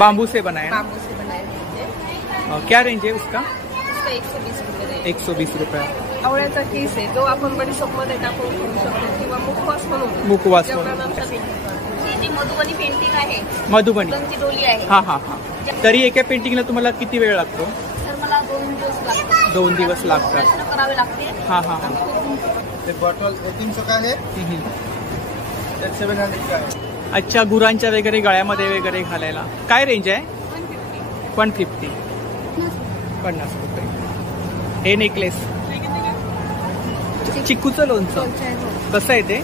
Bamboo से बनाया। Bamboo से बनाए हैं। क्या रेंज है उसका? इसका 120 रुपये। 120 रुपये। आवळ्याचा केस आहे जो आपण बडी सोपमध्ये टाकून ठेवू शकतो किंवा मुखवास म्हणून। मुखवास ही मधुबनी पेंटिंग आहे। मधुबनी डोली आहे। हा हा हा। तरी एका पेंटिंगला तुम्हाला किती वेळ लागतो? सर मला 2 दिवस लागतात। 2 दिवस लागतात। करावे लागते। हा हा हा। एक बॉटल 300 का है, 700 का है। अच्छा, गुरांच्या वगैरे गळ्यामध्ये वगैरे घालायला काय रेंज आहे? 150 50 रुपये। हे नेकलेस चिक्कूचं लोणचं कसं आहे ते?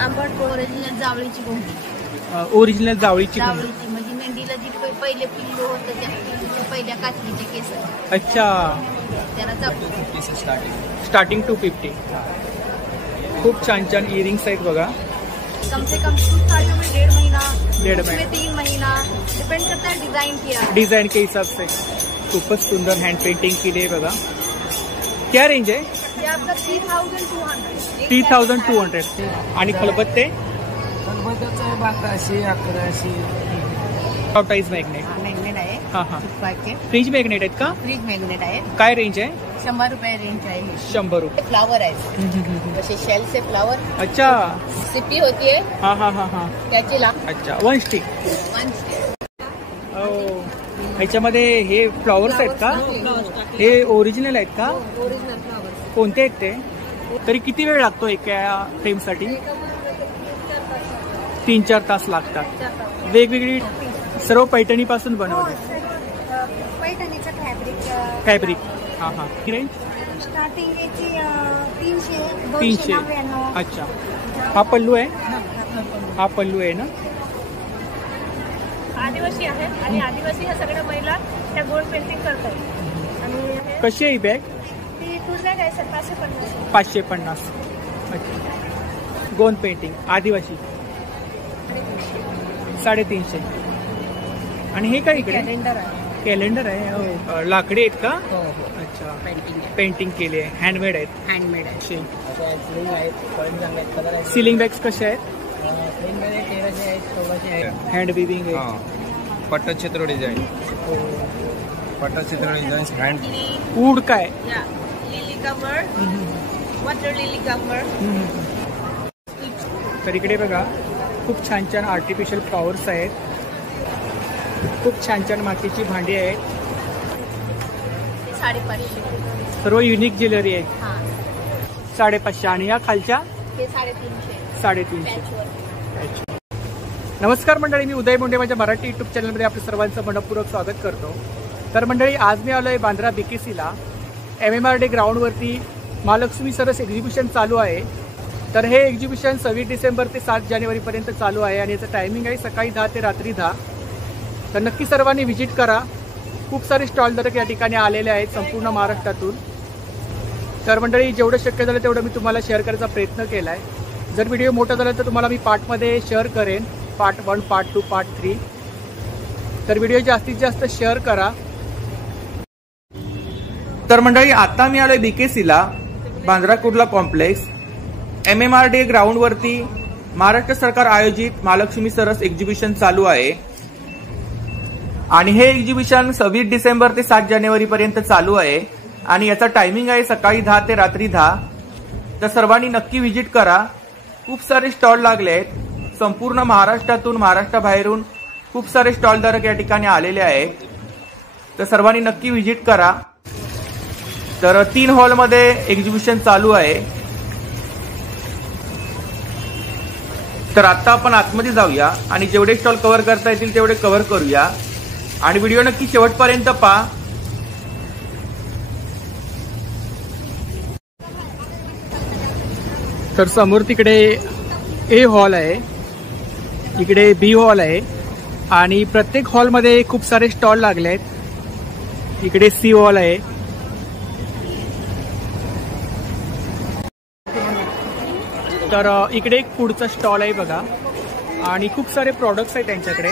आंबट ओरिजिनल जावळीची घोंगडी। ओरिजिनल जावळीची जावळीची म्हणजे मेंढीला जी पहिले पिल्लू होतं त्या पहिल्या काचणीचे केस। अच्छा, त्याला जावळी स्टार्टिंग 250। खूप छान छान इयरिंग्स आहेत बघा। कम से कम स्टार्टिंग में 1.5 महीना, 1.5 महीना, 3 महीना डिपेंड करता है डिजाइन के हिसाब से। खूपच सुंदर हँड पेंटिंग केली आहे बघा। क्या रेंज आहे? ये आपका 3200। 3200। आणि खलबत्ते? खलबत्त्याचं 1200 1100। टाईज मॅग्नेट मॅग्नेट आहे। हा हा। फ्रिज फ्रीज मॅग्नेट आहेत का? फ्रिज मॅग्नेट आहे। काय रेंज आहे? 100 रुपये रेंज आहे। 100 रुपये। फ्लावर आहे जसे शेल से फ्लावर। अच्छा, सिपी होती है। हा हा हा हा। त्याची अच्छा, 1 स्टिक। ह्याच्यामध्ये हे फ्लॉवर्स आहेत का? हे ओरिजिनल आहेत का? Original flower. कोणते आहेत ते? तरी किती वेळ लागतो एका फ्रेमसाठी? 3-4 तास लागतात। वेगवेगळी सर्व पैठणी पासून बनवले। पैठणीचं फॅब्रिक हा हा। रेंज स्टार्टिंग याची 300 300। अच्छा, हा पल्लू आहे? हा पल्लू आहे ना? आदिवासी आहे आणि आदिवासी ह्या सगळ्या महिला त्या गोल्ड पेंटिंग करतात। आणि कशी आहे ही बॅग? ती तुझ्या काय सर 550। 550। अच्छा, गोंद पेंटिंग आदिवासी 350। आणि हे काय इकडे? कॅलेंडर आहे। कॅलेंडर आहे। लाकडी आहेत का? अच्छा, पेंटिंग केली आहे। हँडमेड आहेत। हँडमेड आहे। सिलिंग बॅग्स कशा आहेत? हँड विविंग आहे। Pattachitra design, Pattachitra design hand wood काय? Lily cover, water lily cover. तर इकडे बघा खूप छान छान आर्टिफिशियल फ्लॉवर्स आहेत। खूप छान छान मातीची भांडी आहेत। 550। सर्व युनिक ज्वेलरी आहे। 550। आणि या खालच्या? हे 350। 350। नमस्कार मंडळी, मी उदय मुंडे माझ्या मराठी युट्यूब चॅनलमध्ये आपल्या सर्वांचं मनपूर्वक स्वागत करतो। तर मंडळी, आज मी आलोय बांद्रा BKCला। MMRD ग्राउंडवरती महालक्ष्मी सरस एक्झिबिशन चालू आहे। तर हे एक्झिबिशन 26 डिसेंबर ते 7 जानेवारीपर्यंत चालू आहे आणि याचं टायमिंग आहे सकाळी 10 ते रात्री 10। तर नक्की सर्वांनी व्हिजिट करा। खूप सारे स्टॉलधारक या ठिकाणी आलेले आहेत संपूर्ण महाराष्ट्रातून। तर मंडळी, जेवढं शक्य झालं तेवढं मी तुम्हाला शेअर करायचा प्रयत्न केला आहे। जर व्हिडिओ मोठा झाला तर तुम्हाला मी पार्टमध्ये शेअर करेन, पार्ट 1, पार्ट 2, पार्ट 3। तर व्हिडिओ जास्तीत जास्त शेअर करा। तर मंडळी, आता मी आलोय BKCला, बांद्रा कुर्ला कॉम्प्लेक्स MMRD ग्राउंडवरती महाराष्ट्र सरकार आयोजित महालक्ष्मी सरस एक्झिबिशन चालू आहे। आणि हे एक्झिबिशन 26 डिसेंबर ते 7 जानेवारी पर्यंत चालू आहे आणि याचा टायमिंग आहे सकाळी 10 ते रात्री 10। तर सर्वांनी नक्की व्हिजिट करा। खूप सारे स्टॉल लागले आहेत संपूर्ण महाराष्ट्रातून, महाराष्ट्राबाहेरून खूप सारे स्टॉलधारक या ठिकाणी आलेले आहेत। तर सर्वांनी नक्की व्हिजिट करा। तर 3 हॉलमध्ये एक्झिबिशन चालू आहे। तर आता आपण आतमध्ये जाऊया आणि जेवढे स्टॉल कव्हर करता येतील तेवढे कव्हर करूया आणि व्हिडिओ नक्की शेवटपर्यंत पहा। तर समोर तिकडे A हॉल आहे, इकडे B हॉल आहे आणि प्रत्येक हॉलमध्ये खूप सारे स्टॉल लागले आहेत। इकडे C हॉल आहे। तर इकडे एक फूडचा स्टॉल आहे बघा आणि खूप सारे प्रॉडक्ट्स आहेत त्यांच्याकडे।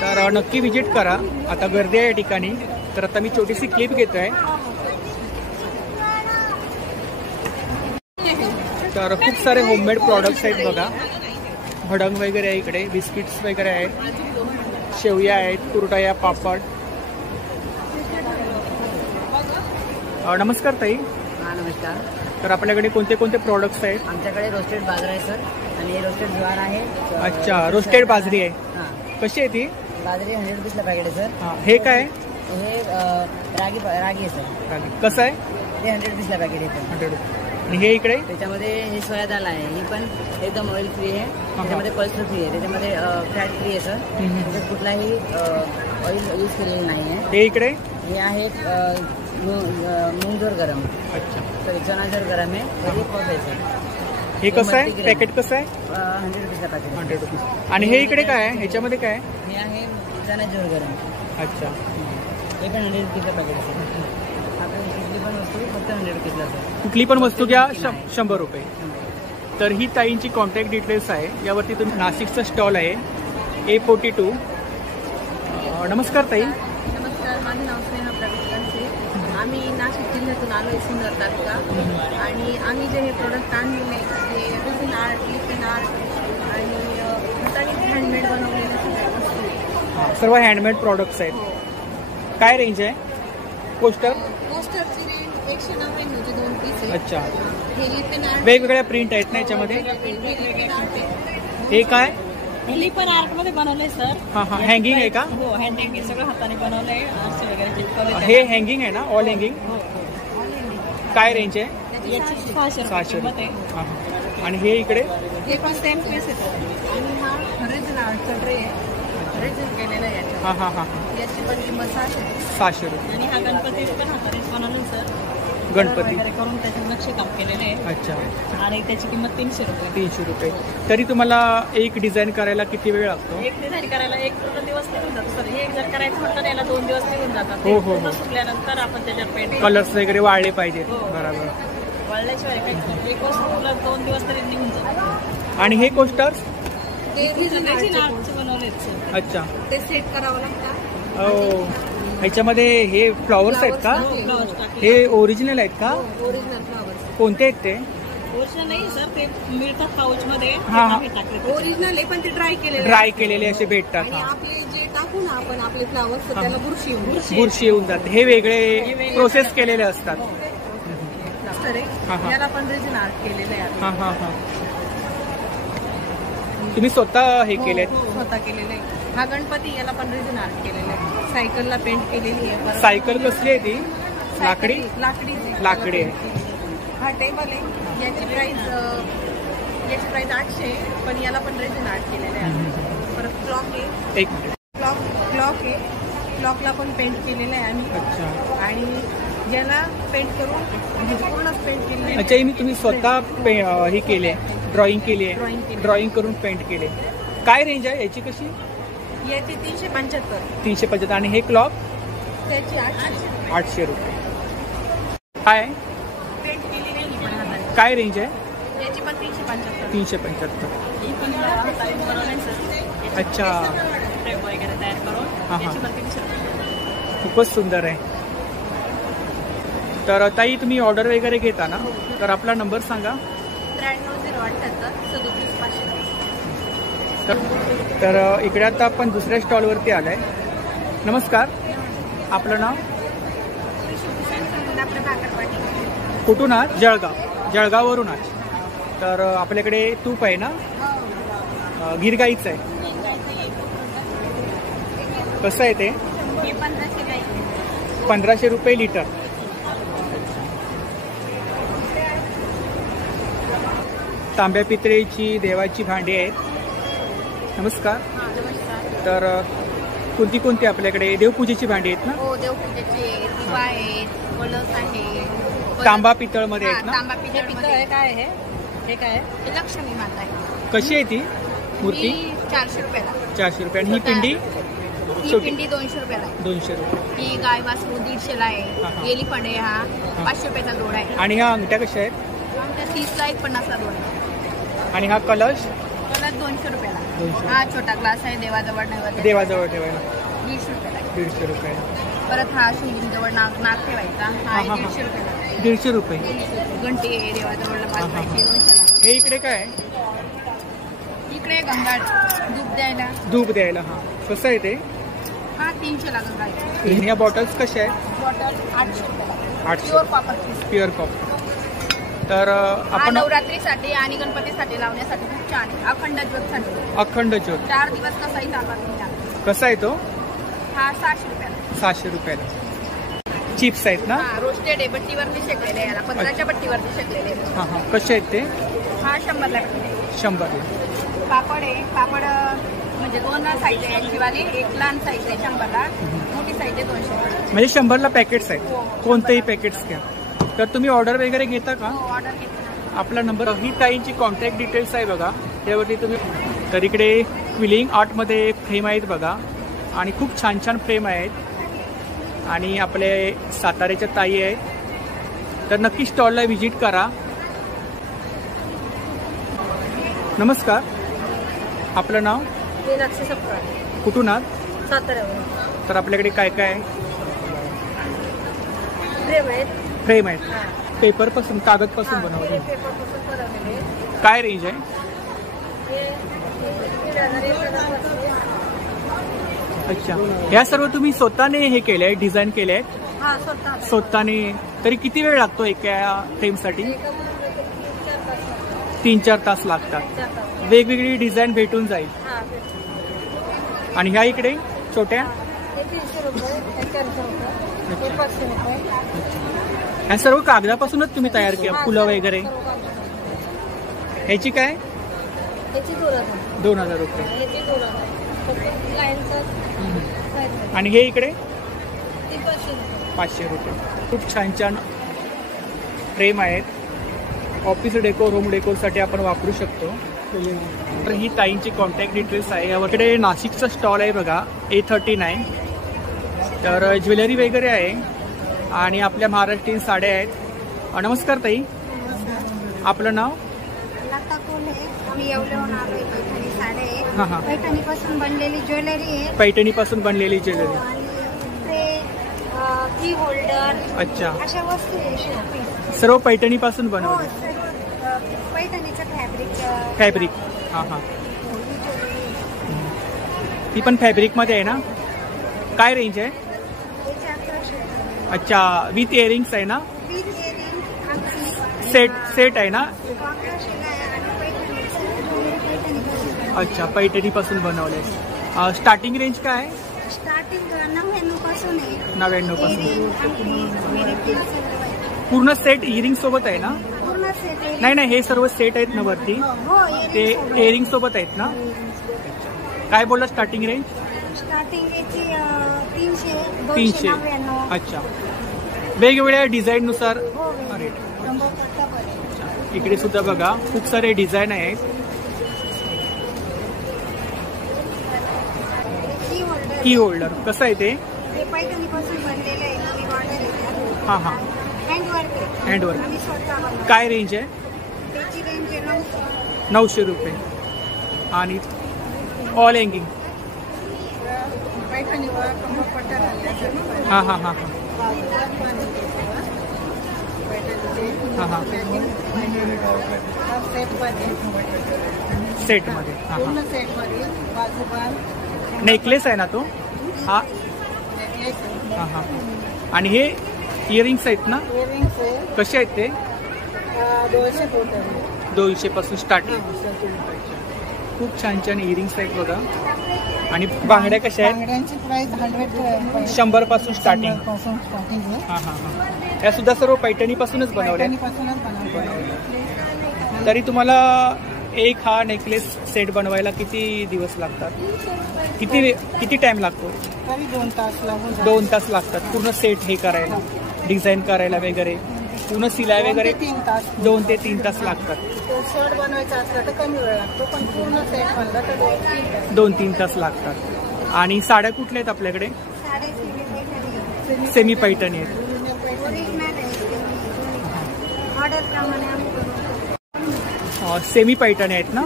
तर नक्की व्हिजिट करा। आता गर्दी आहे या ठिकाणी। तर आता मी छोटीशी क्लिप घेतोय। तर खूप सारे होममेड प्रॉडक्ट्स आहेत बघा। भडंग वगैरे आहे, इकडे बिस्किट्स वगैरे आहेत, शेवया आहेत, कुरडया, पापड. नमस्कार ताई. हा नमस्कार. तर आपल्याकडे कोणते कोणते प्रोडक्ट्स आहेत? आमच्याकडे रोस्टेड बाजरा आहे सर आणि रोस्टेड ज्वार आहे. अच्छा, रोस्टेड बाजरी आहे. हां, कशी आहे ती? बाजरी 100 रुपीजला पॅकेट आहे सर. हां, हे काय? हे रागी आहे सर. कसं आहे? ते 100 रुपीजला पॅकेट आहे. 100 रुपये. आणि हे इकडे? त्याच्यामध्ये हे सोया दाल आहे. ही पण एकदम ऑइल फ्री आहे. त्याच्यामध्ये कोलेस्ट्रॉल फ्री आहे. त्याच्यामध्ये फॅट फ्री आहे सर. त्याच्यात कुठलाही ऑइल यूज केलेलं नाही आहे. हे इकडे? हे आहे मूंगजोर गरम. अच्छा, तर चनाजोर गरम आहे. हे खूप आहे सर. हे कसं आहे? पॅकेट कसं आहे? 100 रुपीजला पॅकेट. 100 रुपीज. आणि हे इकडे काय आहे? ह्याच्यामध्ये काय आहे? हे आहे चनाजोर गरम. अच्छा, हे पण 100 रुपीजला पॅकेट आहे. आपण कुठली पण वस्तू फक्त 100 रुपीजला सर. कुठली पण वस्तू घ्या 100 रुपये. तर ही ताईंची कॉन्टॅक्ट डिटेल्स आहे. यावरती तुम्ही नाशिकचा स्टॉल आहे A42. नमस्कार ताई. नमस्कार, माझं नाव स्नेहा प्रकाश कंसे. आम्ही नाशिक जिल्ह्यातून आलो आहे, सिन्नर तालुका. आणि आम्ही जे हे प्रोडक्ट आणलेले ते रेझिन आर्ट, लिक्विड आर्ट आणि हाताने हँडमेड बनवलेले सगळ्या वस्तू आहेत. सर्व हँडमेड प्रॉडक्ट्स आहेत. काय रेंज आहे? पोस्टर? पोस्टरची रेंज 199चे 2 पीस आहे. अच्छा, हे लिक्विड आर्ट वेगवेगळ्या प्रिंट आहेत ना याच्यामध्ये? लिक्विड आर्ट आहे. हे काय? हे पण आर्टमध्ये बनवलंय सर. हां हां, हँगिंग आहे का? हो, हँडिंग आहे. सगळं हाताने बनवलंय. आरसे वगैरे चिटकवले. हे हँगिंग आहे ना? All hanging? काय रेंज आहे? याची 600 रुपये 600 किंमत आहे. रुपये. हां. आणि हे इकडे? हे पण सेम पीस येतो. आणि हा रेझिन आर्टचा ट्रे आहे. रेझिन केलेला आहे याच्यात. हां हां हां, याची पण किंमत 600 रुपये. आणि हा गणपती पण हातानेच बनवलं सर. गणपती वगैरे करून त्याच्यात नक्षी काम केलेले आहे. अच्छा, आणि त्याची किंमत 300 रुपये. 300 रुपये. तरी तुम्हाला एक डिझाईन करायला किती वेळ लागतो? एक डिझाईन करायला एक पूर्ण दिवस निघून जातो सर. हे जर करायचं म्हटलं तर याला 2 दिवस निघून जातात. हो, हो, हो. पूर्ण सुकल्यानंतर आपण त्याच्यात पेंट कलर्स वगैरे वाळले पाहिजेत. हो. बरोबर. वळल्याशिवाय काही एक वस्तू तुला 2 दिवस तरी निघून जातो. आणि हे कोस्टर्स? ते रेझिन आर्टचे बनवलेत सर. अच्छा, ते सेट करावं लागतं. ओ, ह्याच्यामध्ये हे फ्लॉवर्स आहेत का? ब्लाऊज टाकले. हे ओरिजिनल आहेत का? ओरिजिनल फ्लॉवर्स कोणते आहेत ते? ओरिजिनल नाही सर, ते मिळतात पाऊच मध्ये. हा, हा. टाकले. ओरिजिनल आहे, पण ते ड्राय केलेले ड्राय केलेले असे भेटतात. आणि हां. आपले जे टाकू ना आपण आपले फ्लॉवर्स तर त्याला बुरशी येऊन बुरशी येऊन जाते. हे वेगळे प्रोसेस केलेले असतात. जाते. हा, हा. याला पण रेझिन आर्ट केलेलं आहे आम्ही. हां हां हां. तुम्ही स्वतः हे केलेत? हो, स्वतः केलेलं आहे. हा गणपती, याला पण रेझिन आर्ट केलेलं आहे. सायकलला पेंट केलेली आहे. परत सायकल कसली आहे ती? लाकडी? लाकडी लाकडी आहे. हा टेबल आहे. याची प्राइस 800 आहे, पण याला पण रेझिन आर्ट केलेलं आहे. परत क्लॉक आहे. एक मिनिट. क्लॉक आहे. क्लॉकला पण पेंट केलेलं आहे आम्ही. अच्छा, आणि ज्याला पेंट करून म्हणजे पूर्णच पेंट केलेलं आहे. अच्छा. मी तुम्ही स्वतः हे केले, ड्रॉइंग केली Drawing आहे? केली. ड्रॉइंग करून पेंट केले. काय रेंज आहे याची? कशी? याची 375. 375. आणि हे क्लॉक? त्याची 800. 800 रुपये. काय पेंट केलेली नाही पण हाताने. काय रेंज आहे? याची पण 375. 375. ही पण हाताने बनवलंय सर. अच्छा, ट्रे वगैरे तयार करून हा, हा. याची पण 300 रुपये. खूपच सुंदर आहे. तर ताई, तुम्ही ऑर्डर वगैरे घेता ना, तर आपला नंबर सांगा. 93 078 37 500. तर इकडे आता आपण दुसऱ्या स्टॉलवरती आलो आहे. नमस्कार, आपलं नाव? आपल्या भाकरवाडी. कुठून आहात? जळगाववरून आहात. तर आपल्याकडे तूप आहे ना? गिरगाईचं आहे. कसं आहे ते? हे 1500 आहे. 1500 रुपये लिटर. तांब्या पितळेची देवाची भांडी आहेत. नमस्कार. नमस्कार. तर कोणती कोणती आपल्याकडे देवपूजेची भांडी आहेत ना? हो, देवपूजेचे दिवा आहेत, कळस आहे. तांबा पितळमध्ये आहेत ना? तांबा हे पितळ पितळ आहे. काय आहे हे? काय आहे? हे लक्ष्मी माता आहे. कशी आहे ती मूर्ती? ही 400 रुपयाला. 400 रुपये. आणि ही पिंडी? ही छोटी. पिंडी 200 रुपयाला आहे. 200 रुपये. ही गाय वासरू 150ला हा, आहे. हा. एलिफंट आहे हा 500 रुपयाचा जोड आहे. आणि ह्या अंगठ्या कशा आहेत? आमच्या 30ला 50ला जोड आहे. आणि हा कलश? कलर 200 रुपयाला. 200. हा छोटा ग्लास आहे देवाजवळ नैवेद्य. देवाजवळ ठेवायला 150 रुपयाला आहे. 150 रुपये. परत हा शिवलिंगजवळ नाग ठेवायचा हा हा, आहे हा. 150 रुपयाला. 150 रुपये. घंटी आहे देवाजवळला हा, हा, हा. 200ला. हे इकडे काय आहे? इकडे गंगाळ दूध द्यायला. धूप द्यायला. हा, कसं आहे ते? हा 300 लागून राहील. या बॉटल्स कशा आहेत? बॉटल 800 रुपयाला. 800. Pure copper. Pure copper. तर हा आपण नवरात्रीसाठी आणि गणपतीसाठी लावण्यासाठी खूप छान आहे. अखंड ज्योतसाठी अखंड ज्योत 4 दिवस कसाही चालवा तुम्ही. कसा आहे तो? हा 600 रुपयाला. 600 रुपयाला. चिप्स आहेत ना? हा रोस्टेड आहे. बट्टीवरती शेकलेले आहे. याला पत्राच्या बट्टीवरती शेकलेले आहे. हां हां. कसे आहेत ते? हा 100 ला भेटते. 100ला. पापड आहे. पापड म्हणजे 2 साईज आहे यांची वाली. एक लहान साईज आहे 100 ला. मोठी साईज आहे 200. म्हणजे 100ला पॅकेट्स आहेत. हो. कोणतेही पॅकेट्स घ्या. तर तुम्ही ऑर्डर वगैरे घेता का? हो ऑर्डर घेतो. आपला नंबर ही ताईंची कॉन्टॅक्ट डिटेल्स आहे बघा त्यावरती तुम्ही. तर इकडे क्विलिंग आर्टमध्ये फ्रेम आहेत बघा आणि खूप छान छान फ्रेम आहेत आणि आपले साताऱ्याच्या ताई आहेत. तर नक्की स्टॉलला व्हिजिट करा. नमस्कार, आपलं नाव? मीनाक्षी सपकाळ. कुठून आहात? साताऱ्यावर. तर आपल्याकडे काय काय आहे? फ्रेम आहेत. फ्रेम आहेत. पेपरपासून कागदपासून बनवले. पेपरपासून बनवलेले. काय रेंज आहे? अच्छा, ह्या सर्व तुम्ही स्वतःने हे केले आहे, डिझाईन केले आहेत? हा स्वतः. स्वतःने. तरी किती वेळ लागतो एका फ्रेमसाठी? 3-4 तास लागतात. वेगवेगळी डिझाईन भेटून जाईल. आणि ह्या इकडे छोट्या? 300 रुपये. 500 रुपये. ह्या सर्व कागदापासूनच तुम्ही तयार केलं, फुलं वगैरे? ह्याची काय? 2000 रुपये. आणि हे इकडे 500 रुपये. खूप छान छान फ्रेम आहेत. ऑफिस डेकोर, होम डेकोरसाठी आपण वापरू शकतो. तर ही ताईंची कॉन्टॅक्ट डिटेल्स आहे. याकडे नाशिकचा स्टॉल आहे बघा, A39. तर ज्वेलरी वगैरे आहे आणि आपल्या महाराष्ट्रीयन साड्या आहेत. नमस्कार ताई, आपलं नाव? लता कोल्हे. आम्ही येवल्याहून आलोय. पैठणी साड्या आहे. हां हां. पैठणीपासून बनलेली ज्वेलरी आहे. पैठणीपासून बनलेली ज्वेलरी. आणि ट्रे, की होल्डर, अच्छा, अशा वस्तू आहे. शोपीस. सर्व पैठणीपासून हो बनवले. सर. पैठणीचं फॅब्रिक. फॅब्रिक. हां हां. ती पण फॅब्रिकमध्ये आहे ना? काय रेंज आहे? याचे 1100. अच्छा, विथ इयरिंग्स आहे ना? विथ इयरिंग आमची सेट आहे ना? 1100 आहे. आणि पैठणीपासून. अच्छा, पैठणीपासून बनवले. स्टार्टिंग रेंज काय आहे? स्टार्टिंग 99 पासून आहे. 99 पासून. इयरिंग, अंगठी, मेहंदी सगळं आहे. पूर्ण सेट इयरिंग सोबत आहे ना? पूर्ण सेट आहे. नाही नाही, हे सर्व सेट आहेत ना वरती? हो ते इयरिंग इयरिंग सोबत आहेत ना? काय बोलला स्टार्टिंग रेंज? स्टार्टिंग याची 300, 300. 299. अच्छा, वेगवेगळ्या डिझाईन नुसार हो रेट. वेगवेगळ्या. इकडे सुद्धा बघा खूप सारे डिझाईन आहेत. की होल्डर कसं आहे ते? हे पैठणीपासून बनलेलं आहे. नवी ऑर्डर आहे. हां हां. हँडवर्क आहे. हँडवर्क. आम्ही स्वतः बनवतो. काय रेंज आहे? त्याची रेंज आहे 900. 900 रुपये. आणि ऑल हँगिंग. पैठणीवर कंबरपट्ट्या घालण्यासाठी. हां हां हां हां हां हां. सेटमध्ये. हां हां. सेटमध्ये बाजूबान नेकलेस आहे ना तो? हा. हां हां. आणि हे इयरिंग्स आहेत ना? इयरिंग्स आहे. कसे आहेत ते? 200 फुट. 200 पासून स्टार्टिंग. खूप छान छान इयरिंग्स आहेत बघा. आणि बांगड्या कशा आहेत? बांगड्यांची प्राइस 100 100 पासून स्टार्टिंग. पासून स्टार्टिंग आहे. हां हां हां. या सुद्धा सर्व पैठणीपासूनच बनवल्या. पैठणीपासूनच बनवले. तरी तुम्हाला एक हा नेकलेस सेट बनवायला किती दिवस लागतात? किती टाइम लागतो? तरी 2 तास लागून 2 तास लागतात पूर्ण सेट हे करायला, डिझाईन करायला वगैरे, पूर्ण सिलाई वगैरे. 3 तास. 2 ते 3 तास लागतात. शर्ट बनवायचा असला तर कमी वेळ लागतो, पण पूर्ण सेट बनला तर 2-3 तास. 2-3 तास लागतात. आणि साड्या कुठल्या आहेत आपल्याकडे? साडे पैठणी. सेमी पैठणी आहेत. ओरिजिनल आहे. ऑर्डर प्रमाणे आम्ही बनवतो. सेमी पैठणी आहेत ना?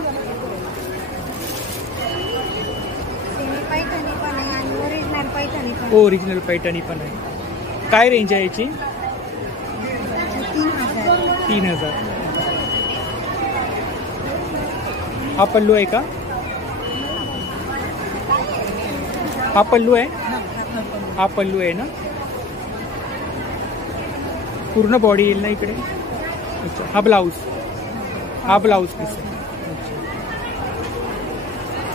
सेमी पैठणी पण आहे आणि ओरिजिनल पैठणी पण. ओरिजिनल पैठणी पण आहे. काय रेंज आहे याची? 3000. 3000. हा पल्लू आहे का? हा पल्लू आहे. हा पल्लू आहे ना, पूर्ण बॉडी येईल ना इकडे. अच्छा, हा ब्लाऊज पीस आहे.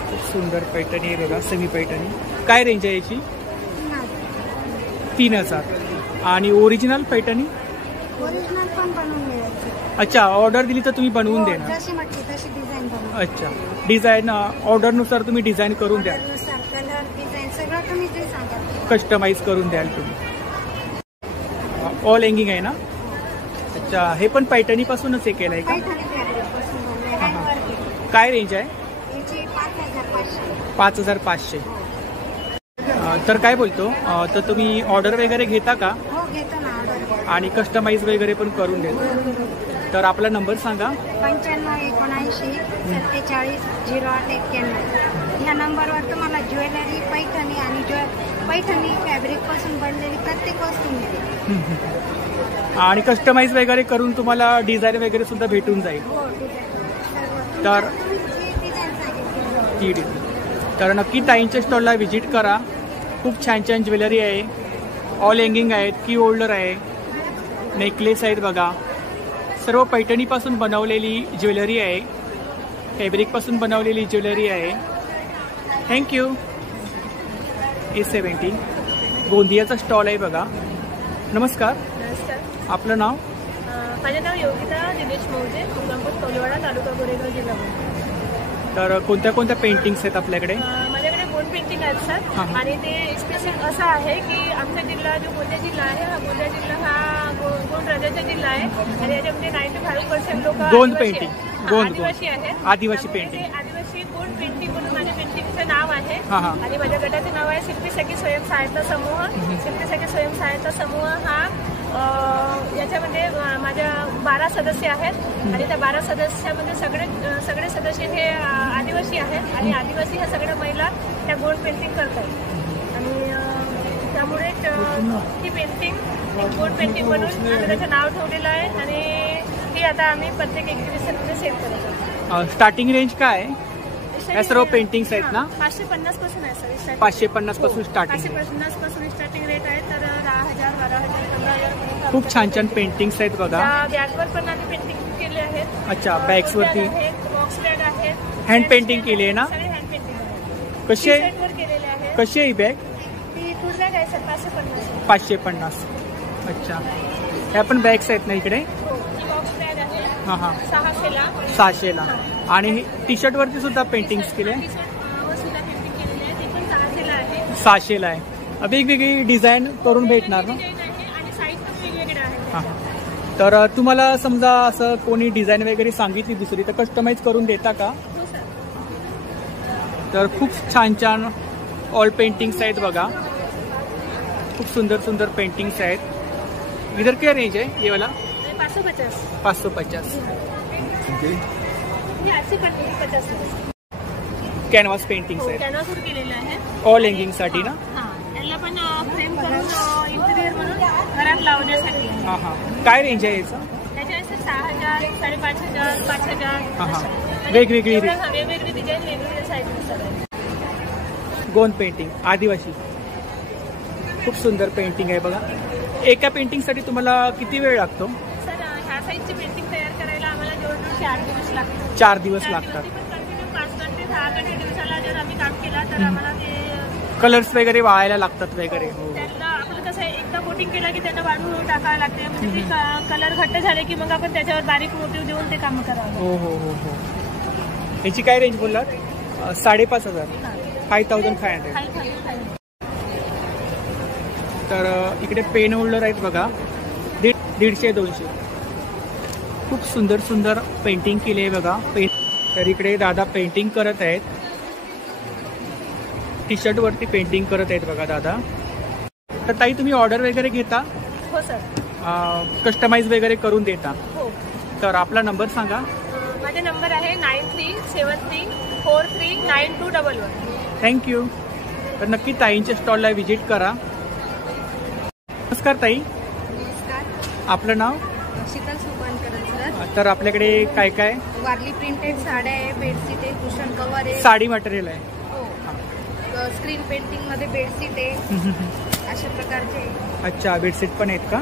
खूप सुंदर पैठणी आहे बघा, सेमी पैठणी. काय रेंज आहे याची? 3000. आणि ओरिजिनल पैठणी? ओरिजिनल पण बनवून मिळायची. अच्छा, ऑर्डर दिली तर तुम्ही बनवून देणार? जशी म्हटली तशी डिझाईन बनवून. अच्छा, डिझाईन ऑर्डरनुसार तुम्ही डिझाईन करून द्याल? कलरनुसार कलर डिझाईन सगळं तुम्ही ते सांगा. कस्टमाइज करून द्याल तुम्ही. ऑल हँगिंग आहे ना? अच्छा, हे पण पैठणी पासूनच हे केलंय का? पैठणी फॅब्रिकपासून बनवलंय. हँडवर्क आहे. काय रेंज आहे? याची 5500. 5500. तर काय बोलतो, तर तुम्ही ऑर्डर वगैरे घेता का? हो, घेतो ना ऑर्डर. आणि कस्टमाइज वगैरे पण करून देतो. तर आपला नंबर सांगा. 9579470891. या नंबरवर तुम्हाला ज्वेलरी, पैठणी आणि पैठणी फॅब्रिकपासून बनलेली प्रत्येक वस्तू मिळेल. आणि कस्टमाइज वगैरे करून तुम्हाला डिझाईन वगैरे सुद्धा भेटून जाईल. हो, डिझाईन सर्व. तर तुम्ही जी डिझाईन सांगितली. तर नक्की ताईंच्या स्टॉलला व्हिजिट करा. खूप छान छान ज्वेलरी आहे. ऑल हँगिंग आहेत, की होल्डर आहे, नेकलेस आहेत बघा. सर्व पैठणीपासून बनवलेली ज्वेलरी आहे, फॅब्रिकपासून बनवलेली ज्वेलरी आहे. थँक्यू. A70 गोंदियाचा स्टॉल आहे बघा. नमस्कार, नमस्कार. आपलं नाव? माझे नाव योगिता दिनेश मौजे, तुळजापूर कवलेवाडा, तालुका गोरेगाव, जिल्हा बुलढाणा. तर कोणत्या कोणत्या पेंटिंग्स आहेत आपल्याकडे? माझ्याकडे गोंड पेंटिंग आहेत सर. हां. आणि ते स्पेशल असं आहे की आमचा जिल्हा जो गोंदिया जिल्हा आहे, हा गोंदिया जिल्हा हा गोंड राजाचा जिल्हा आहे. आणि याच्यामध्ये 95% लोक गोंद पेंटिंग, गोंद आदिवासी आहेत. आदिवासी त्यामुळे पेंटिंग. ते आदिवासी गोंड पेंटिंग म्हणून माझ्या पेंटिंगचं नाव आहे. हां हां. आणि माझ्या गटाचे नाव आहे शिल्पी सखी स्वयंसहायता समूह. शिल्पी सखी स्वयंसहायता समूह हा याच्यामध्ये माझ्या 12 सदस्य आहेत. आणि त्या 12 सदस्यामध्ये सगळे सदस्य हे आदिवासी आहेत. आणि आदिवासी ह्या सगळ्या महिला त्या गोल्ड पेंटिंग करतात. आणि त्यामुळे ही पेंटिंग गोल्ड पेंटिंग बनवून आम्ही त्याचं नाव ठेवलेलं आहे. आणि ती आता आम्ही प्रत्येक एक्झिबिशनमध्ये सेल करत आहोत. स्टार्टिंग रेंज काय आहे? या सर्व पेंटिंग्स आहेत ना? 550 पासून आहे सर. 550 पासून स्टार्टिंग. 550 पासून स्टार्टिंग रेट आहे. तर 10,000, 12,000, 15,000. खूप छान छान पेंटिंग्स आहेत बघा. बॅगवर पण आम्ही पेंटिंग केले आहेत. अच्छा, बॅग्स वरती बॉक्स बॅग आहेत. हँड पेंटिंग केली आहे ना? सगळे हँड पेंटिंग आहे. कशी आहे? सेटवर केलेले आहे. कशी आहे ही बॅग? ती टूर बॅग आहे सर. 550. 550. अच्छा, ह्या पण बॅग्स आहेत ना इकडे? ही बॉक्स बॅग आहे. हां हां. 600ला. 600ला. आणि टी शर्ट वरती सुद्धा पेंटिंग्स केले? टी शर्टवर सुद्धा पेंटिंग केलेली आहे. ती पण 600ला आहे. 600ला आहे. वेगवेगळी डिझाईन करून भेटणार ना? डिझाईन आहे आणि साईज पण वेगवेगळे आहेत. हां. तर तुम्हाला समजा असं कोणी डिझाईन वगैरे सांगितली दुसरी तर कस्टमाइज करून देता का? हो सर. तर खूप छान छान ऑल पेंटिंग्स आहेत बघा. खूप सुंदर सुंदर पेंटिंग्स आहेत. इधर क्या रेंज है ये वाला? 550. 550. ही 850. कॅनव्हास पेंटिंग्स आहेत. कॅनव्हासवर केलेलं आहे. ऑल हँगिंगसाठी ना? हां. याला पण फ्रेम करून इंटिरियर म्हणून घरात लावण्यासाठी. हां हां. काय रेंज आहे याचं? त्याच्या 6,000, 5,500, 5,000. हां हां. वेगवेगळी वेगवेगळी डिझाईन, वेगवेगळ्या साईजनुसार आहे. गोंद पेंटिंग आदिवासी. खूप सुंदर पेंटिंग आहे बघा. एका पेंटिंगसाठी तुम्हाला किती वेळ लागतो? सर ह्या साईजची पेंटिंग तयार करायला आम्हाला जवळजवळ 4 दिवस लागतात. 4 दिवस लागतात. पण कंटिन्यू 5 ते 6 दिवसाला जर आम्ही काम केला तर आम्हाला ते कलर्स वगैरे वाळायला लागतात वगैरे. हो. त्याला आपलं कसं आहे, एकदा कोटिंग केलं की त्यांना वाढू टाकावं लागते. म्हणजे कलर घट्ट झाले की मग आपण त्याच्यावर बारीक मोटिव्ह देऊन ते काम करावं. हो हो हो हो. याची काय रेंज बोललात? 5,500. 5,500. तर इकडे पेन होल्डर आहेत बघा. 150-200. खूप सुंदर सुंदर पेंटिंग केली आहे बघा. तर इकडे दादा पेंटिंग करत आहेत. टी शर्ट वरती पेंटिंग करत आहेत बघा दादा. तर ताई तुम्ही ऑर्डर वगैरे घेता? हो सर. कस्टमाइज वगैरे करून देता? हो. तर आपला नंबर सांगा. माझा नंबर आहे 9373439211. थँक्यू. तर नक्की ताईंच्या स्टॉलला व्हिजिट करा. नमस्कार ताई, नमस्कार. आपलं नाव? शीतल सुपन करंजकर. तर आपल्याकडे काय काय? वारली प्रिंटेड साड्या आहे, बेडशीट आहे, कुशन कव्हर आहे. साडी मटेरियल आहे. हो. स्क्रीन पेंटिंग मध्ये बेडशीट आहे, अशा प्रकारचे. अच्छा, बेडशीट पण आहेत का?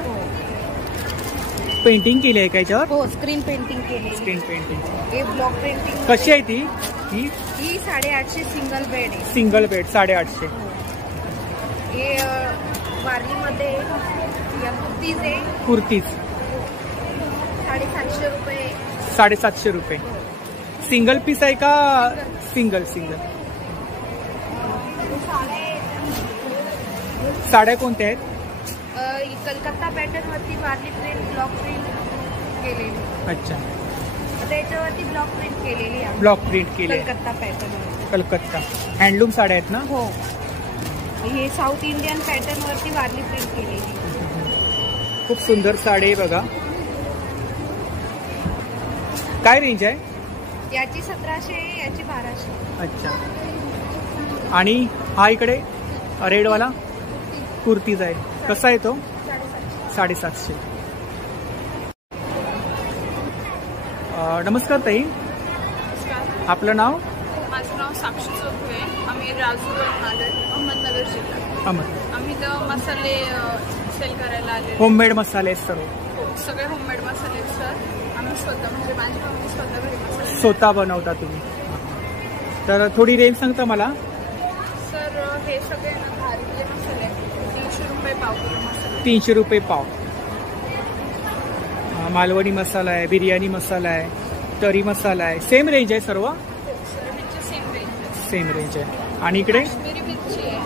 पेंटिंग केली आहे का याच्यावर? हो, स्क्रीन पेंटिंग केली. Screen painting. हे ब्लॉक पेंटिंग. कशी आहे ती? ही 850 सिंगल बेड आहे. Single bed 850. हे वारलीमध्ये कुर्तीज आहे. कुर्तीज 750 रुपये. 750 रुपये. सिंगल पीस आहे का? सिंगल. साड्या कोणत्या आहेत? कलकत्ता पॅटर्न वरती वारली प्रिंट, ब्लॉक प्रिंट केलेली. अच्छा, आता याच्यावरती ब्लॉक प्रिंट केलेली आहे. ब्लॉक प्रिंट केली. कलकत्ता पॅटर्न. कलकत्ता हँडलूम साड्या आहेत ना? हो. हे साऊथ इंडियन पॅटर्न वरती वारली प्रिंट केलेली. खूप सुंदर साडी आहे बघा. काय रेंज आहे? याची 1700, याची 1200. अच्छा. आणि हा इकडे रेडवाला कुर्तीज आहे, कसा आहे तो? 750. नमस्कार ताई, आपलं नाव? माझं नाव साक्षी चौधरी आहे. आम्ही राजूरवरून आलो, अहमदनगर जिल्हा. आम्ही तर मसाले सेल करायला आले. होममेड मसाले आहेत सर्व? हो, सगळे होममेड मसाले आहेत सर. आम्ही स्वतः, म्हणजे माझी मम्मी स्वतः घरी मसाले स्वतः बनवता तुम्ही? तर थोडी रेंज सांगता मला? सर, हे सगळे भारतीय मसाले आहेत. 300 रुपये पाव किलो मसाले. 300 रुपये पाव. मालवणी मसाला आहे, बिर्याणी मसाला आहे, तरी मसाला आहे. सेम रेंज आहे सर्व? सर, ह्याची सेम रेंज आहे. सेम रेंज आहे. आणि इकडे काश्मीरी मिरची आहे,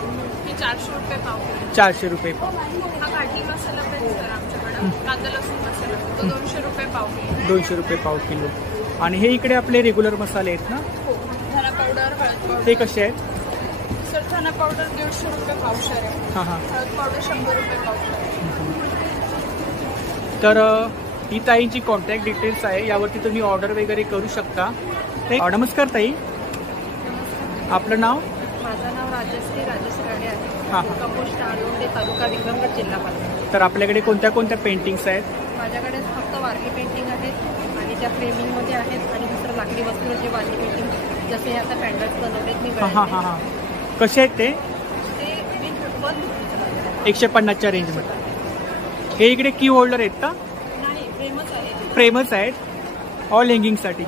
ही 400 रुपये पाव किलो. 400 रुपये पाव. हा घाटी मसाला पण आहे सर आमच्याकडं. कांदा लसूण मसाला तो 200 रुपये पाव किलो. 200 रुपये पाव किलो. आणि हे इकडे आपले रेग्युलर मसाले आहेत ना? हो. धना पावडर, हळद पावडर. ते कसे आहेत? सर, धना पावडर 150 रुपये पावशेर आहे. हां हां. हळद पावडर 100 रुपये पावशेर आहे. तर ही ताईंची कॉन्टॅक्ट डिटेल्स आहे, यावरती तुम्ही ऑर्डर वगैरे करू शकता. नमस्कार ताई, आपलं नाव? माझं नाव राजश्री राणे आहे. हां. कंपोस्ट आळुंडे, तालुका विक्रमगड, जिल्हा पालघर. तर आपल्याकडे कोणत्या कोणत्या पेंटिंग्स आहेत? माझ्याकडे फक्त वारली पेंटिंग आहेत आणि त्या फ्रेमिंगमध्ये आहेत. आणि दुसरं लाकडी वस्तूचे वारली पेंटिंग, जसे आता पॅन्डल्स बनवलेत मी. हां हां हां. कसे आहेत ते? ते 150च्या रेंजमध्ये. हे इकडे की होल्डर आहेत का? नाही, फ्रेमच आहे. फ्रेमच आहेत. ऑल हँगिंगसाठी.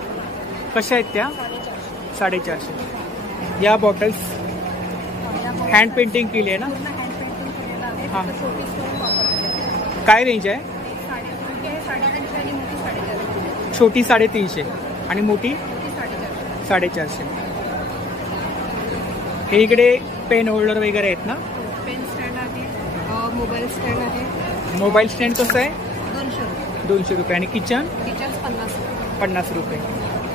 कशा आहेत त्या? 450. या बॉटल्स हँड पेंटिंग केली आहे ना? हँड पेंटिंग केलेलं आहे. हां. छोटी स्टोन वापरलेली. काय रेंज आहे? 350 आणि मोठी 450. छोटी 350 आणि मोठी 450. 450. हे इकडे पेन होल्डर वगैरे आहेत ना? पेन स्टँड आहे, मोबाईल स्टँड आहे. मोबाईल स्टँड कसं आहे? 200 रुपये. 200 रुपये. आणि किचन? किचन 50 रुपये. 50 रुपये.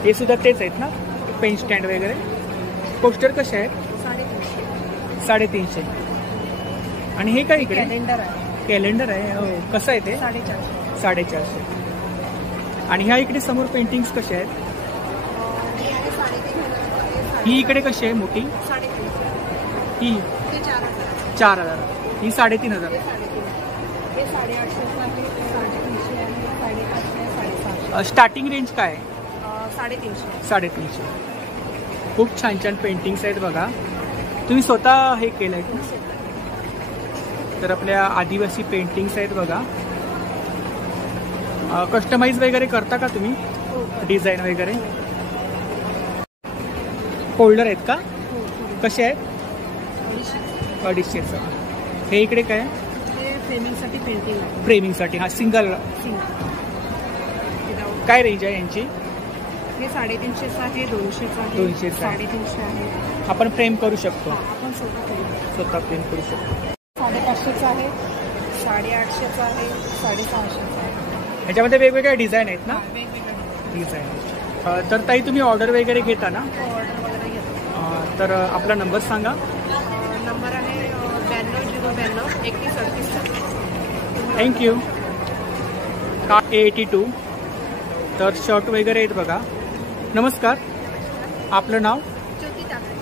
हे सुद्धा तेच आहेत ना, पेन स्टँड वगैरे? पोस्टर कसे आहेत? 350. 350. आणि हे काय इकडे? कॅलेंडर आहे. कॅलेंडर आहे. हो, कसं आहे ते? 450. 450. आणि ह्या इकडे समोर पेंटिंग्स कशा आहेत? हे 350. ही इकडे कशी आहे मोठी? 350. ही हे 4000. 4000. ही 3500. हे 850 आहे, 350 आहे, 550 आहे, 550. स्टार्टिंग रेंज काय आहे? 350. 350. खूप छान छान पेंटिंग्स आहेत बघा. तुम्ही स्वतः हे केलं आहे का? तर आपल्या आदिवासी पेंटिंग्स आहेत बघा. कस्टमाइज वगैरे करता का तुम्ही? डिझाईन वगैरे? फोल्डर आहेत का? कसे आहेत? 250. हे इकडे काय आहे? हे फ्रेमिंगसाठी पेंटिंग आहे. फ्रेमिंगसाठी. हा सिंगल. काय रेंज आहे यांची? हे 350 आहे, 200 आहे, 200 आहे. 350 आहे. आपण फ्रेम करू शकतो? आपण स्वतः फ्रेम करू शकतो. 550 आहे, 850 आहे, 650 आहे. ह्याच्यामध्ये वेगवेगळ्या डिझाईन आहेत ना? वेगवेगळे डिझाईन. तर ताई तुम्ही ऑर्डर वगैरे घेता ना? ऑर्डर वगैरे घेतो. तर आपला नंबर सांगा. नंबर आहे 92 092 31 38. थँक्यू. 82. तर शर्ट वगैरे आहेत बघा. नमस्कार, आपलं नाव? ज्योती टाकरे.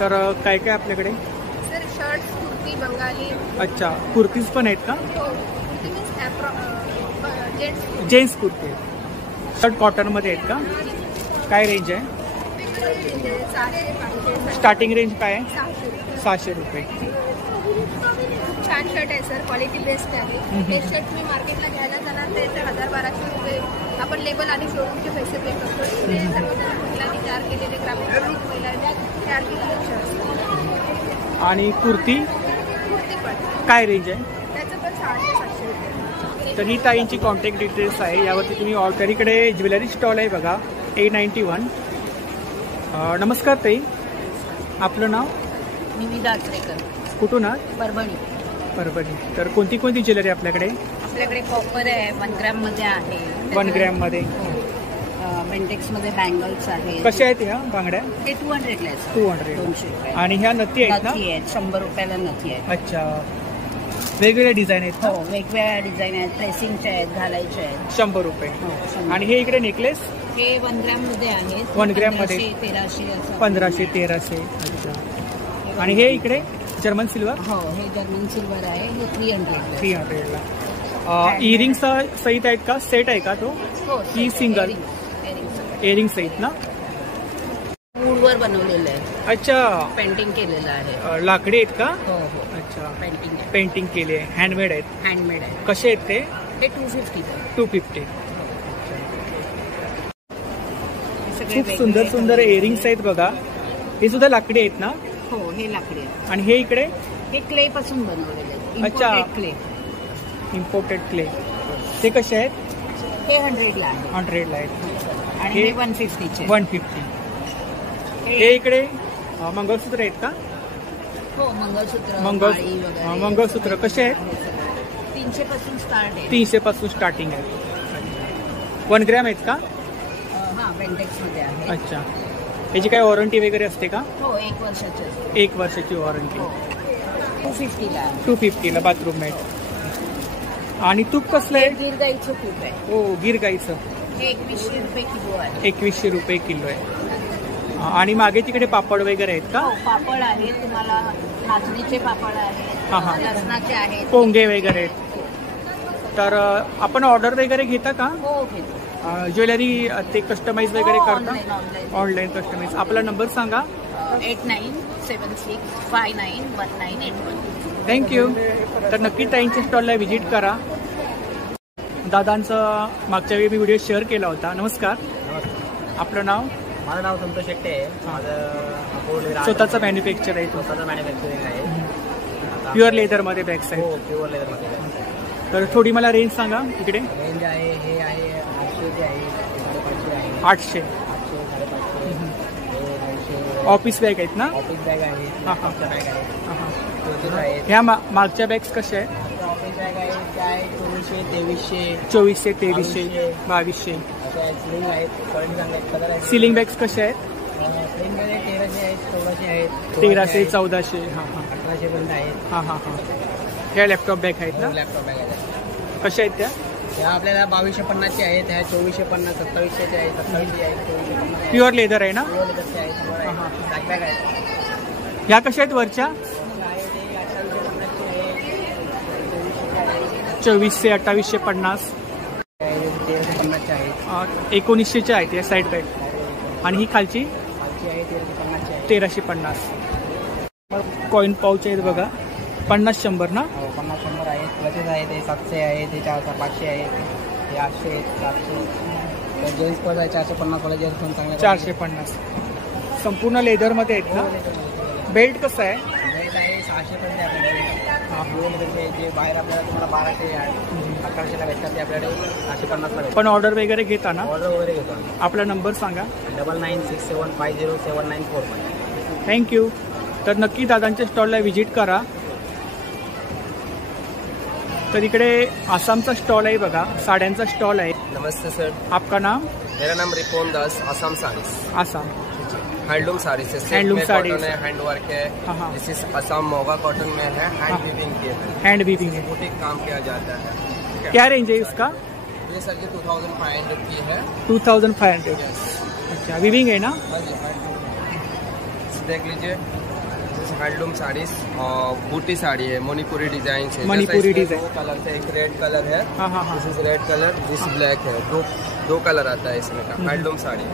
तर काय काय आपल्याकडे? Sir, shirt, kurti, Bengali. अच्छा, कुर्तीज पण आहेत का? हो, kurti means gents. Gents kurti. Shirt कॉटनमध्ये आहेत का? काय रेंज आहे? स्टार्टिंग रेंज काय आहे? 600 600 रुपये. रुपये. छान शर्ट आहे सर, क्वालिटी बेस्ट आहे. हे शर्ट मी मार्केटला घ्यायला जाणार तर याचे 1000-1200 रुपये आपण लेबल आणि शोरूमचे पैसे पे करतो. हे सर्वजण महिलांनी तयार केलेले, ग्रामीण महिलांनी तयार केलेले शर्ट. आणि कुर्ती कुर्ती पण काय रेंज आहे? त्याचं पण 600-700 रुपये. तर ही ताईंची कॉन्टॅक्ट डिटेल्स आहे. यावरती तुम्ही ऑर्डरीकडे ज्वेलरी स्टॉल आहे बघा, A91. नमस्कार ताई, आपलं नाव? निविदा आचरेकर, कुठून आहात? परभणी. परभणी. तर कोणती कोणती ज्वेलरी आपल्याकडे? आपल्याकडे कॉपर आहे, 1 ग्रॅम मध्ये आहे. 1 ग्रॅममध्ये. बेंटेक्स मध्ये बँगल्स आहे. कशा आहेत ह्या बांगड्या? ते 200 ला आहे. 200. 200 रुपये. आणि ह्या नथी आहेत ना? नथी आहेत, 100 रुपयाला नथी आहे. अच्छा, वेगवेगळे डिझाईन आहेत हो, ना? वेगवेगळ्या डिझाईन आहेत, प्रेसिंगच्या आहेत, घालायच्या आहेत. 100 रुपये. हो, 100. आणि हे इकडे नेकलेस हे 1 ग्रॅम मध्ये आहेत. 1 ग्रॅम मध्ये? 1300 असं. 1500-1300. अच्छा. आणि हे इकडे जर्मन सिल्वर हो, हे जर्मन सिल्वर आहे. हे 300. 300ला. इयरिंग सहित आहेत का? सेट आहे का तो? हो, ही सिंगल इयरिंग सहित ना? वूडवर बनवलेलं आहे, अच्छा, पेंटिंग केलेलं आहे. लाकडी आहेत का? हो हो, अच्छा, पेंटिंग आहे, पेंटिंग केली आहे, हँडमेड आहेत. हँडमेड आहे. कसे आहेत ते? हे 250 आहे. 250. हे सगळे खूप सुंदर वेगवेगळे सुंदर कलर. इयरिंग्स आहेत बघा. हे सुद्धा लाकडी आहेत ना? हो, हे लाकडी आहे. आणि हे इकडे हे क्ले पासून बनवलेले आहेत. अच्छा. Imported clay. Imported clay. ते कसे आहेत? हे 100 ला आहे 100ला आहेत. आणि हे हे 150 चे. 150. हे इकडे मंगळसूत्र आहेत का? हो, मंगळसूत्र, माळी वगैरे. मंगळसूत्र कसे आहेत? 300 पासून स्टार्ट आहे. 300 पासून स्टार्टिंग आहे. 1 ग्रॅम आहेत का? हा, बेंटेक्स मध्ये आहे. अच्छा. याची काय वॉरंटी वगैरे असते का? हो, 1 वर्षाची असते. 1 वर्षाची वॉरंटी. हो, 250 ला आहे. 250ला बाथरूम मॅट. आणि तूप कसलं हे आहे? गिर गाईचं तूप आहे. हो, गिर गाईचं. हे 2100 रुपये किलो आहे. 2100 रुपये किलो आहे. आणि मागे तिकडे पापड वगैरे आहेत का? हो, पापड आहेत तुम्हाला, नाचणीचे पापड हा, हा. आहेत, लसणाचे आहेत, पोंगे वगैरे आहेत. तर आपण ऑर्डर वगैरे घेता का? हो, घेतो. ज्वेलरी ते कस्टमाइज वगैरे हो, करता? ऑनलाईन. Online customize. आपला नंबर सांगा. 8976591981. थँक्यू. तर नक्की ताईंच्या स्टॉलला व्हिजिट करा. दादांचा मागच्या वेळी मी व्हिडिओ शेअर केला होता. नमस्कार, आपलं नाव? माझं नाव संतोष शेट्टे आहे. माझं स्वतःचं मॅन्युफॅक्चर आहे. स्वतःचं मॅन्युफॅक्चरिंग आहे. प्युअर लेदरमध्ये बॅग्स हो, आहेत. प्युअर लेदरमध्ये. तर थोडी मला रेंज सांगा इकडे. रेंज आहे, हे आहे 800 आहे, 550 आहे, 800. 800, 550, 900. ऑफिस बॅग आहेत ना? ऑफिस बॅग आहे, हा, हा. बॅग आहे, हां हां. कुर्तीज आहेत. ह्या मागच्या बॅग्स कशा आहेत? ऑफिस बॅग आहे, त्या आहे 2400, 2300. 2400, 2300, 2200. अशा आहेत, सिलिंग आहेत, क्वालिटी चांगले आहेत, कलर आहेत. सिलिंग बॅग्स कशा आहेत? सिलिंग बॅग आहे 1300 आहेत, 1400 आहेत, 1300, 1400. हां हां 1800 पर्यंत आहेत. हां हां हां. ह्या लॅपटॉप बॅग आहेत ना? लॅपटॉप बॅग आहेत. कशा आहेत त्या? ह्या आपल्याला 2250 चे आहेत, ह्या 2450, 2700 चे आहेत, 2700 आहेत, 2450 प्युअर लेदर आहे ना? प्युअर लेदरचे आहेत, शंभर आहेत, हा, हा. बॅग आहेत. ह्या कशा आहेत वरच्या? 2400, 2850, 1350 आहेत, 1900 आहेत या साईड बॅग. आणि ही खालची 500 आहे, 1350 आहे. 1350. कॉईन पाऊच आहेत बघा, 50-100 ना? हो, 50-100 आहेत, क्लचेस आहेत, हे 700 आहेत, हे 500 आहेत, हे 800 आहेत, 700. जेन्ट्स पर्स आहे 450 वाला, जेन्ट्स पण चांगले 450. संपूर्ण लेदरमध्ये आहेत ना? बेल्ट कसं आहे? बेल्ट आहे 600 पर्यंत आहे आपल्याकडे. प्युअर लेदरचे जे बाहेर आपल्याला तुम्हाला 1200 आहे, 1100ला भेटतात, ते आपल्याकडे 850ला भेटतात. पण ऑर्डर वगैरे घेताना ऑर्डर वगैरे घेतो आम्ही. आपला नंबर सांगा. 9967507945. थँक्यू. तर नक्की दादांच्या स्टॉलला व्हिजिट करा. तर इकडे आसामचा स्टॉल आहे बघा, साड्यांचा स्टॉल आहे. नमस्ते सर, आपका नाम? मेरा नाम रिपोन दास, आसाम साड़ीज, आसाम. हैंडलूम साड़ीज है, हैंडलूम साड़ीज कॉटन है, हैंड वर्क है. हाँ, हाँ. This is Assam Moga cotton में है, हैंड हाँ. वीविंग किया है, हैंड वीविंग है. बुटीक काम किया जाता है. ठीक है? क्या रेंज है इसका? ये सर की 2500 की है. 2500. Yes. अच्छा, वीविंग है ना? हाँ जी, देख लीजिए, हैंडलूम साड़ीज और बूटी साड़ी है, मणिपुरी डिजाइन है. मणिपुरी डिजाइन. दो कलर है, एक रेड कलर है, हाँ हाँ हाँ. This is red colour, this black है. दो कलर आता है इसमें का. हैंडलूम साड़ी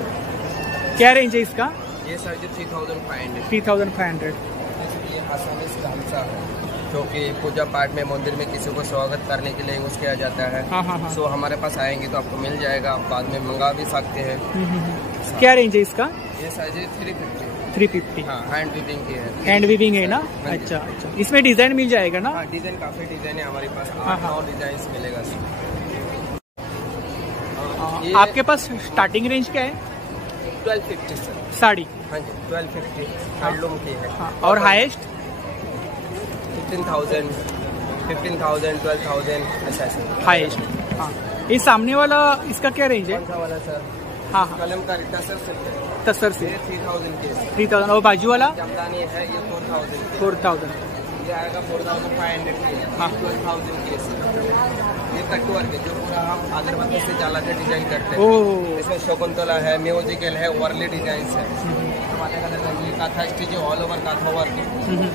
क्या रेंज है इसका? ये साइज 3500। 3500। ये आसामीज गामसा है जो कि पूजा पाठ में मंदिर में किसी को स्वागत करने के लिए यूज किया जाता है। हाँ हाँ हाँ। सो हमारे पास आएंगे तो आपको मिल जाएगा, आप बाद में मंगा भी सकते हैं। क्या रेंज है इसका? ये साइज 350। 350। हाँ, हैंड वीविंग की है। हैंड वीविंग है ना? हाँ जी। अच्छा अच्छा। इसमें डिजाइन मिल जाएगा ना? हाँ, डिजाइन काफी डिजाइन है हमारे पास, हाँ, 8-9 डिजाइन मिलेगा। ये आपके पास स्टार्टिंग रेंज क्या है? 1250 सर। साड़ी? हाँ जी, 1250 हैंडलूम की है। हाँ। और हाईएस्ट? 15,000, 12,000 ऐसा है। हाईएस्ट। हाँ। ये सामने वाला इसका क्या रेंज है? कौन सा वाला सर? हाँ हाँ। कलम का टसर से तसर से? ये 3,000 की है। 3000। और बाजू वाला? जमदानी है ये 4,000 की। 4000। ये आएगा 4,500 की है। हाँ। 12,000 की है सर। ये कटवर्क है जो पूरा हम अगरबत्ती से जाला के डिजाइन करते हैं। ओह। इसमें शकुंतला है, म्यूजिकल है, वर्ली डिजाइन है। ये काथा स्टिच ऑल ओवर काथा वर्क।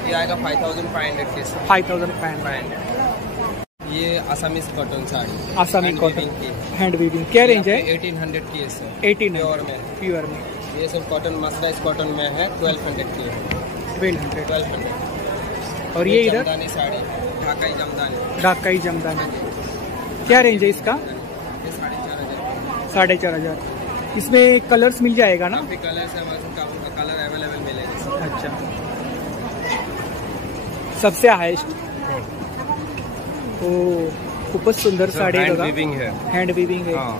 ये आएगा 5,500 के सर। 5500। ये आसामीज कॉटन साड़ी, आसामी Hand कॉटन weaving की। Hand weaving. क्या रेंज है? 1800 की है सर। 18 प्योर में। प्योर में। ये सब कॉटन मसराइज कॉटन में है, 1200 की है। 1200। और ये इधर जमदानी साड़ी, ढाकाई जमदानी। ढाकाई जमदानी। क्या रेंज है इसका? ये 4,500। 4500। इसमें कलर्स मिल जाएगा ना? काफी कलर है हमारे पास, कलर अवेलेबल मिलेगा। अच्छा। सबसे हायेस्ट। हो, खूपच सुंदर साडी आहे हैंड बघा. वीविंग है। हँड विविंग आहे. हाँ,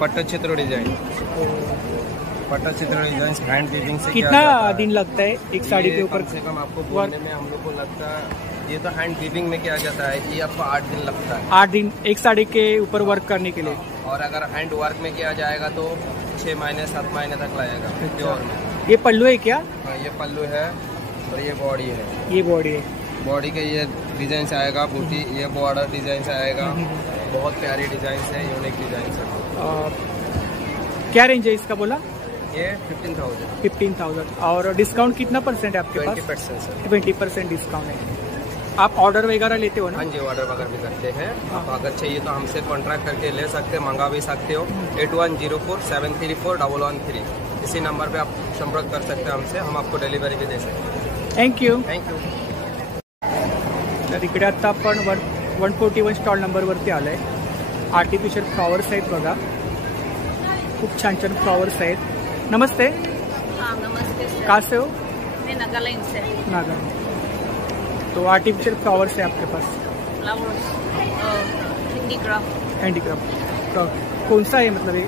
Pattachitra design, Pattachitra design hand weaving से कितना किया जाता है। दिन लगता है एक साड़ी के ऊपर? कम से कम आपको बोलने में हम लोग को लगता है, ये तो हैंड वीविंग में किया जाता है, ये आपको 8 दिन लगता है। 8 दिन एक साड़ी के ऊपर वर्क करने के लिए. और अगर हैंड वर्क में किया जाएगा तो 6 महीने 7 महीने तक लगेगा प्योर में। ये पल्लू है क्या? हाँ, ये पल्लू है और ये बॉडी है। ये बॉडी है. बॉडी के ये डिजाइन से आएगा बूटी, ये बॉर्डर डिजाइन से आएगा। बहुत प्यारी डिजाइन है, यूनिक डिजाइन है। क्या रेंज है इसका बोला? ये 15,000। 15,000. और डिस्काउंट कितना परसेंट है आपके पास? 20% सर। 20% डिस्काउंट है. आप ऑर्डर वगैरह लेते हो ना? हाँ जी, ऑर्डर वगैरह भी करते हैं। आप अगर चाहिए तो हमसे कॉन्ट्रैक्ट करके ले सकते हैं, मंगा भी सकते हो। 8104734113 इसी नंबर पे आप संपर्क कर सकते हैं हमसे, हम आपको डिलीवरी भी दे सकते हैं। थँक्यू. Thank you. तर इकडे आता आपण 141 स्टॉल नंबरवरती आलो आहे. आर्टिफिशियल फ्लॉवर्स आहेत बघा, खूप छान छान फ्लॉवर्स आहेत. नमस्ते. हाँ नमस्ते सर, कहाँ से हो? मैं नागालैंड से। नागा. तो आर्टिफिशियल फ्लॉवर्स है आपके पास? Flowers handicraft, handicraft. कौन सा है मतलब ये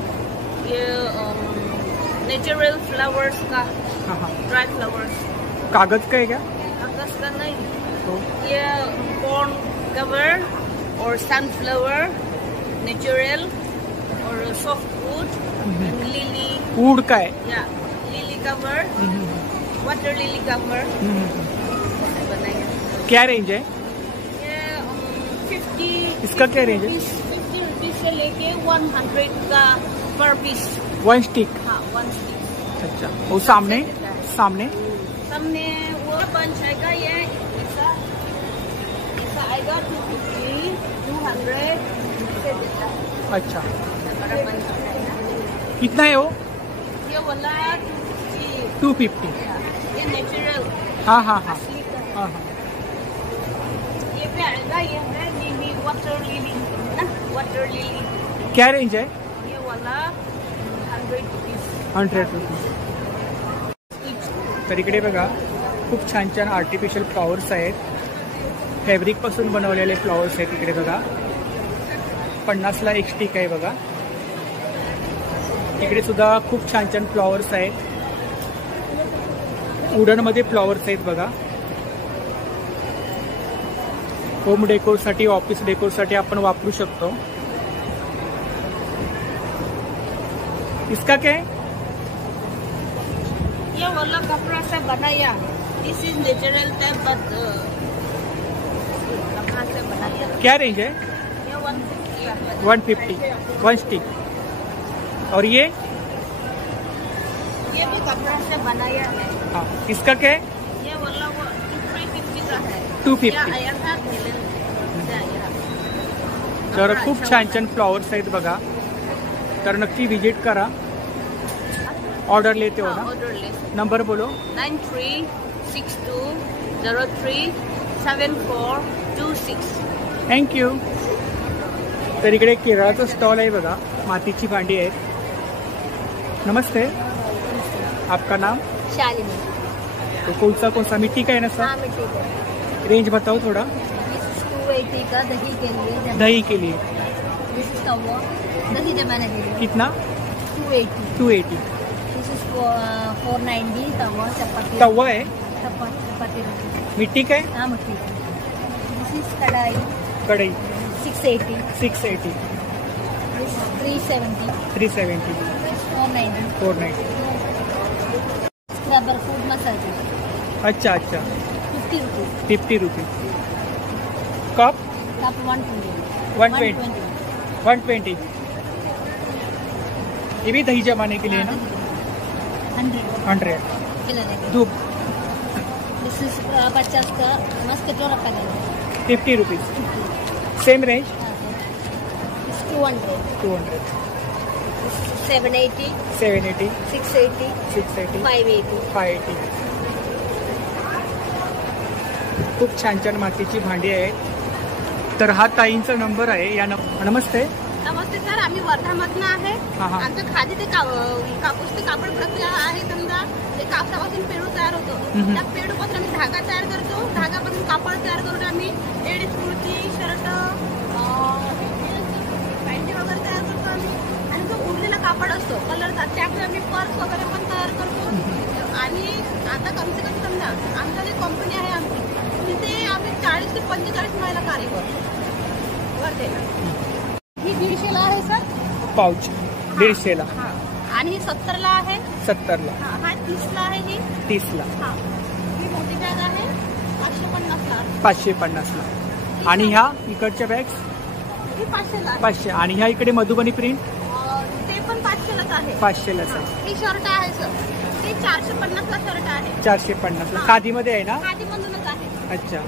नेचुरल फ्लावर्स का, हाँ हाँ. ड्राई फ्लावर्स, कागज का है क्या? आकाश का नहीं, तो ये कॉर्न कवर और सनफ्लावर नेचुरल और सॉफ्ट वुड, लिली वुड का है. या lily cover, water lily cover बनाया। क्या रेंज है? ये 50 इसका क्या रेंज है? 50 रुपीज से लेके 100 का पर पीस। 1 स्टिक. हाँ 1 स्टिक। अच्छा. वो सामने सामने सामने वो बंच आएगा, ये ऐसा ऐसा आएगा 250 200 से देता है। अच्छा. बड़ा बंच आएगा। कितना है वो? ये वाला 250. ये नेचुरल हाँ हाँ हाँ असली का है। हाँ हाँ. ये पे आएगा, ये है लिली, वाटर लिली ना, वाटर लिली। क्या रेंज है? ये वाला 100 रुपीज 100 रुपीज. तर इकडे बघा खूप छान छान आर्टिफिशियल फ्लॉवर्स आहेत, फॅब्रिकपासून बनवलेले फ्लॉवर्स आहेत. इकडे बघा 50ला 1 स्टिक आहे बघा. इकडे सुद्धा खूप छान छान फ्लॉवर्स आहेत, वुडनमध्ये फ्लॉवर्स आहेत बघा. होम डेकोरसाठी, ऑफिस डेकोरसाठी आपण वापरू शकतो. इसका क्या है? ये वाला कपड़ा से बनाया, दिस इज नेचुरल टाइप बट कपड़ा से बनाया। क्या रेंज है? ये 150 है। 150 1 स्टिक. और ये भी कपड़ा से बनाया है। हाँ, इसका क्या है? ये वाला वो 350 का है। 250. या आया था मिलन से आया। तर खूप छान छान फ्लॉवर्स आहेत बघा, तर नक्की विजिट करा. ऑर्डर लेते हो ना? ऑर्डर ले नंबर बोलो. 9362037426. थँक्यू. तर इकडे केरळाचं स्टॉल आहे बघा, मातीची भांडी आहेत. नमस्ते, आपका नाम? शालिनी. तो कौन सा मिट्टी का है ना सर? हाँ मिट्टी का. रेंज बताओ थोड़ा. दिस इज 280 का दही के लिए. दही के लिए दिस इज तवा दही जमाने के लिए. कितना? 280. 280. दिस इज 490 तवा चपाती. तवा है, चपाती रोटी. मिट्टी का है. हाँ मिट्टी का. दिस इज कढ़ाई कढ़ाई 680. 680. दिस इज 370. 370. 490. 490. स्क्रबर फूड मसाला अच्छा अच्छा. 50 रुपीज. 50 रुपीज. Cup cup 120. 120. ये भी दही जमाने के लिए ना? 100. धूप दिस इज 50 का मस्त कटोरा पड़ेगा. 50 रुपीज. Same range. 200. 200. 780. 780. 680. 680. 580. 580. खूप छान छान मातीची भांडी आहेत. तर हा ताईंचा नंबर आहे. या नमस्ते. नमस्ते सर, आम्ही वर्धामधनं आहे. हां हां. आमचं खादी ते कापूस ते कापड प्रक्रिया आहे. समजा ते कापसापासून पेरू तयार होतो. त्या पेरूपासून आम्ही धागा तयार करतो. धागापासून कापड तयार करून आम्ही लेडीज कुर्ती, शर्ट, पॅन्टी वगैरे तयार करतो आम्ही. आणि जो उरलेला कापड असतो कलरचा, त्यामुळे आम्ही पर्स वगैरे पण तयार करतो. आणि आता कमसे कम समजा आमच्या जी कंपनी आहे आमची, तिथे आम्ही 40 ते 45 महिला कार्य करतो. वर्धेला ही 150ला आहे सर. पाऊच 150ला. हा. आणि ही 70ला आहे. 70ला. हा 30ला आहे. ही 30ला. हा. ही मोठी बॅग आहे 550ला. 550ला. आणि ह्या इकडच्या बॅग्स ही 500ला आहे. 500. आणि ह्या इकडे मधुबनी प्रिंट ते पण 500लाच आहे. 500लाच आहे. ही शर्ट आहे सर, ते 450ला शर्ट आहे. 450ला. खादीमध्ये आहे ना? खादीमधूनच आहे. अच्छा.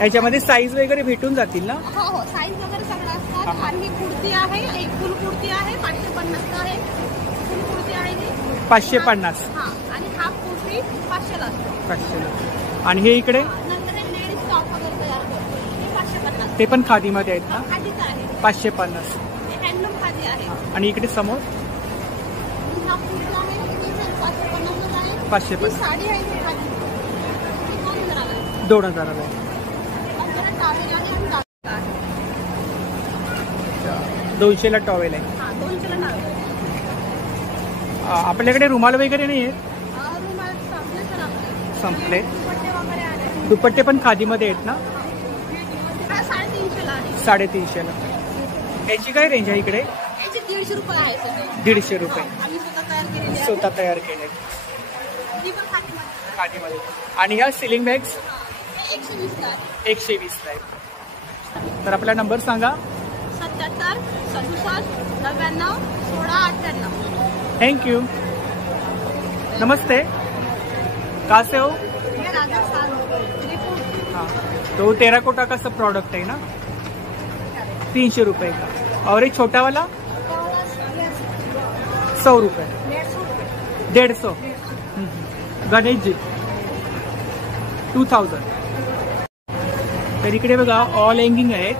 याच्यामध्ये साईज वगैरे भेटून जातील ना? हो हो, साईज वगैरे सगळं असतात. आणि ही कुर्ती आहे, एक फुल कुर्ती आहे 550ला आहे. फुल कुर्ती आहे ही 550. हा. आणि हाफ कुर्ती 500ला असतो. 500ला. आणि हे इकडे नंतर हे लेडीज टॉप वगैरे तयार करतो, हे 550. ते पण खादीमध्ये आहेत ना? खादीचं आहे. 550. हे हँडलूम खादी आहे. आणि इकडे समोर हा कुर्ता आहे, हे 550 आहे. 550. ही साडी आहे ही खादी, ही 2000 आहे. 2000ला आहे. नंतर टावेल आहे आणि टावेल आहे. 200ला टॉवेल आहे. हा 200ला टावेल. आपल्याकडे रुमाल वगैरे नाही आहेत? रुमाल संपले सर आपले. संपले. दुपट्टे वगैरे आले. दुपट्टे पण खादीमध्ये आहेत ना? हा 350ला आहे. 350ला. याची काय रेंज आहे इकडे? याची 150 रुपये आहे सर. 150 रुपये. आम्ही स्वतः तयार केलेली आहे. स्वतः तयार केले ही पण खादीमध्ये. खादीमध्ये. आणि ह्या सिलिंग बॅग्स हे 120ला आहे. 120ला आहे. तर आपला नंबर सांगा. 77 67 99 16 98. Thank you. नमस्ते, कहाँ से हो? ये राजस्थान त्रिपुर. हाँ, तो टेराकोटा का सब प्रोडक्ट है ना? 300 रुपये का. और एक छोटा वाला 100 रुपये. 150. गणेश जी 2000. तर इकडे बघा ऑल हँगिंग आहेत.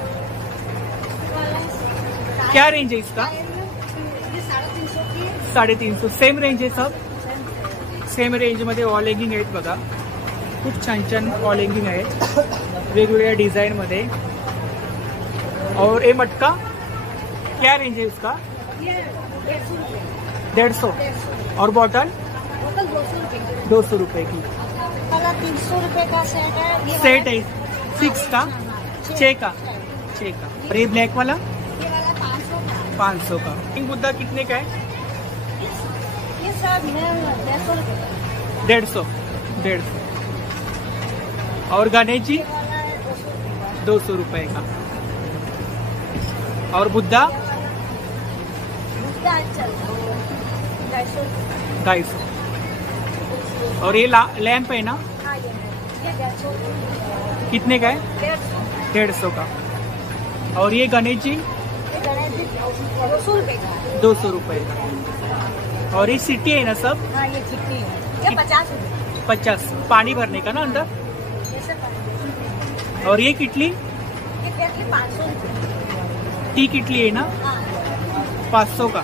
क्या रेंज है इसका? 350. सेम रेंज आहे सब. सेम रेंज मध्ये ऑल हँगिंग आहेत बघा. खूप छान छान ऑल हँगिंग आहेत वेगवेगळ्या डिझाइन मध्ये. और ये मटका क्या रेंज है इसका? 150. और बॉटल 200 रुपए की. 300 रुपए का सेट है. सेट है 6 का 6 का. और ये ब्लैक वाला ये वाला 500 का. 500 का. किंग बुद्धा कितने का है? ये सब 150 रुपए का. 150. और गणेश जी 200 रुपए का. और बुद्धा उसका अच्छा 250. 250. और ये लैंप है ना? हाँ ये 150. कितने का है? 150 का. और ये गणेश जी ये गणेश जी 200 रुपए का. 200 रुपए का. और ये सिटी है ना सब? हाँ ये चिट्ठी है, ये 50 रुपये। 50 पानी भरने का ना अंदर। और ये किटली? ये केटली 500 रुपये। टी किटली आहे ना? 500 का।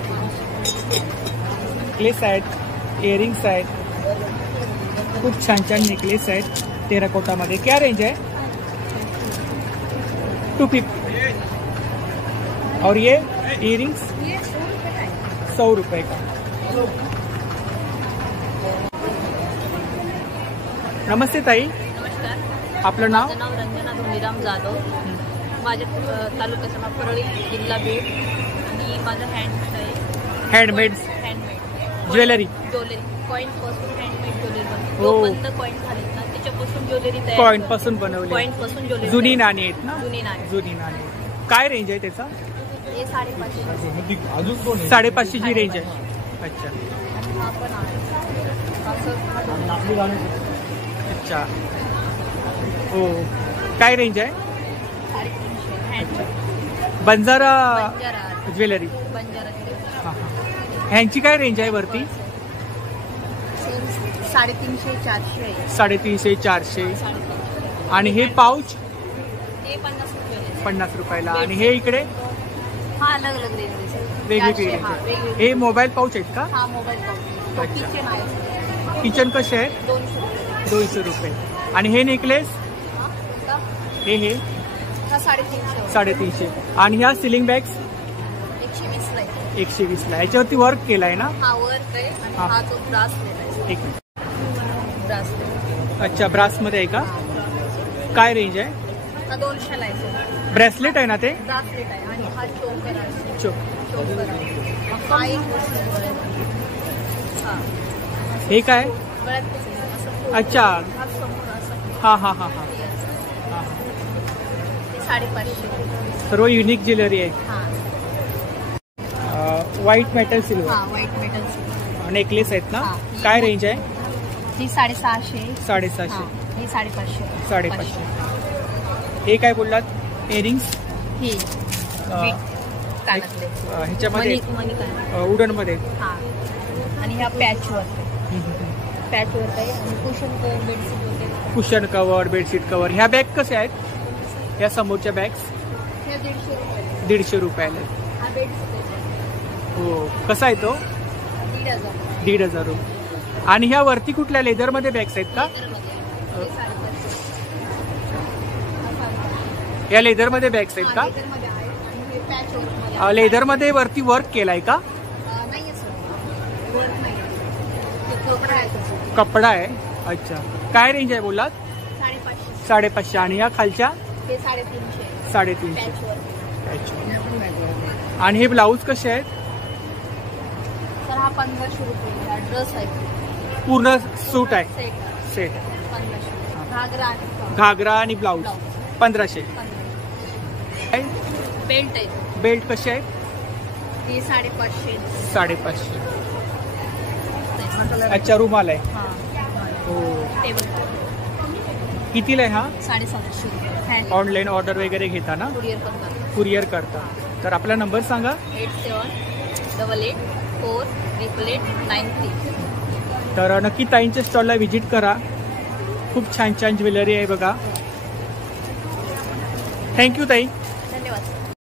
नेकलेस आहेत, इयरिंग्स आहेत, खूप छान छान नेकलेस आहेत टेराकोटा मध्ये। क्या रेंज है? 250। और ये इयरिंग्स ये 100 रुपये का है। 100 रुपये का। नमस्ते ताई, नमस्कार, आपलं नाव? माझं नाव रंजना धोनीराम जाधव. माझ्या तालुक्याचं नाव परळी, जिल्हा बीड. आणि माझं हँड आहे हँडमेड ज्वेलरी, ज्वेलरी कॉईन पासून हँडमेड ज्वेलरी बनते. हो. बंद कॉईन झालेत ना, त्याच्यापासून ज्वेलरी तयार कॉईन करतो. पासून बनवले, कॉईन पासून ज्वेलरी जुनी तयार नाणी आहेत ना? करतो. जुनी नाणी. जुनी नाणी। काय रेंज आहे त्याचा? हे 550. 550 ची रेंज आहे। अच्छा आणि हा पण आहे असं अच्छा, हो। काय रेंज आहे? 350 हँड बंजारा बंजारा ज्वेलरी। बंजारा हा, हा। ह्यांची काय रेंज आहे वरती? 350 400 आहे. 350 400। 350. आणि हे पाऊच हे 50 रुपये. 50 रुपयाला। आणि हे इकडे हा अलग अलग रेंज आहे. वेगवेगळी 400, हा, रेंज। वेगवेगळी. हे मोबाईल पाऊच आहेत का? हा मोबाईल पाऊच. तो अच्छा. किचन आहे. किचन कसे आहे? 200 रुपये. 200 रुपये। आणि हे नेकलेस? हा, का? हे हा 350. 350। आणि ह्या सिलिंग बॅग्स 120 ला आहे. 120 ला। याच्यावरती वर्क केलाय ना? हा वर्क आहे आणि हा. हा तो ब्रासलेट आहे. एक ब्रासलेट. अच्छा, ब्रास मध्ये आहे का? काय रेंज आहे? हा 200 ला आहे. ब्रेसलेट आहे ना ते? ब्रासलेट आहे आणि हा चोकर आहे. चो चोकर आहे. हा एक वस्तू आहे. हा हे काय? गळ्यात आहे. असं अच्छा, हा समोर असं हा हा हा हा। ते 550. सर्व युनिक ज्वेलरी आहे। हा व्हाईट मेटल सिल्वर हा व्हाईट मेटल. नेकलेस आहेत ना? हा. काय रेंज आहे? ही 650. 750। ही 550. 550। हे काय बोललात? इयरिंग्स ही अ, कानातले ह्याच्यामध्ये मनी काय. वुडन मध्ये। हा आणि ह्या पॅचवर पॅचवर आहे आणि कुशन कवर बेडशीट वगैरे कुशन कवर, बेडशीट कवर। ह्या बॅग कशा आहेत? ह्या समोरच्या बॅग्स हे 150 रुपये. 150 रुपयाला आहेत। हा बेडशीट आहे. हो, कसा आहे तो? 1,500. 1,500 रुपये। आणि ह्या वरती कुठल्या लेदर मध्ये बॅग्स आहेत का? हे 550. या लेदर मध्ये बॅग्स आहेत का? लेदरमध्ये आहे आणि हे पॅचवर लेदर मध्ये वरती वर्क केलाय का? नाहीये सर, वर्क नाही. ते कपडा आहे तसं. कपडा आहे। अच्छा, काय रेंज आहे बोलात? 550. 550। आणि ह्या खालच्या हे 350. 350। पॅचवर. अच्छा। आणि हे ब्लाऊज कसे आहेत? तर हा 1500 रुपये. हा ड्रेस आहे. पूर्ण सूट आहे, सेट सेट। 1500. घागरा आहे. घागरा आणि ब्लाऊज 1500। 1500. बेल्ट आहे. बेल्ट कसे आहेत? ती 550. 550। अच्छा, रुमाल आहे। हा हो, टेबल कितीला आहे हा? 750 रुपये. हँड ऑनलाईन ऑर्डर वगैरे घेता ना? कुरिअर पण करतो. कुरिअर करता? तर आपला नंबर सांगा. 87884893. तर नक्की ताईंच्या स्टॉलला व्हिजिट करा. खूप छान छान ज्वेलरी आहे बघा. थँक्यू ताई. धन्यवाद.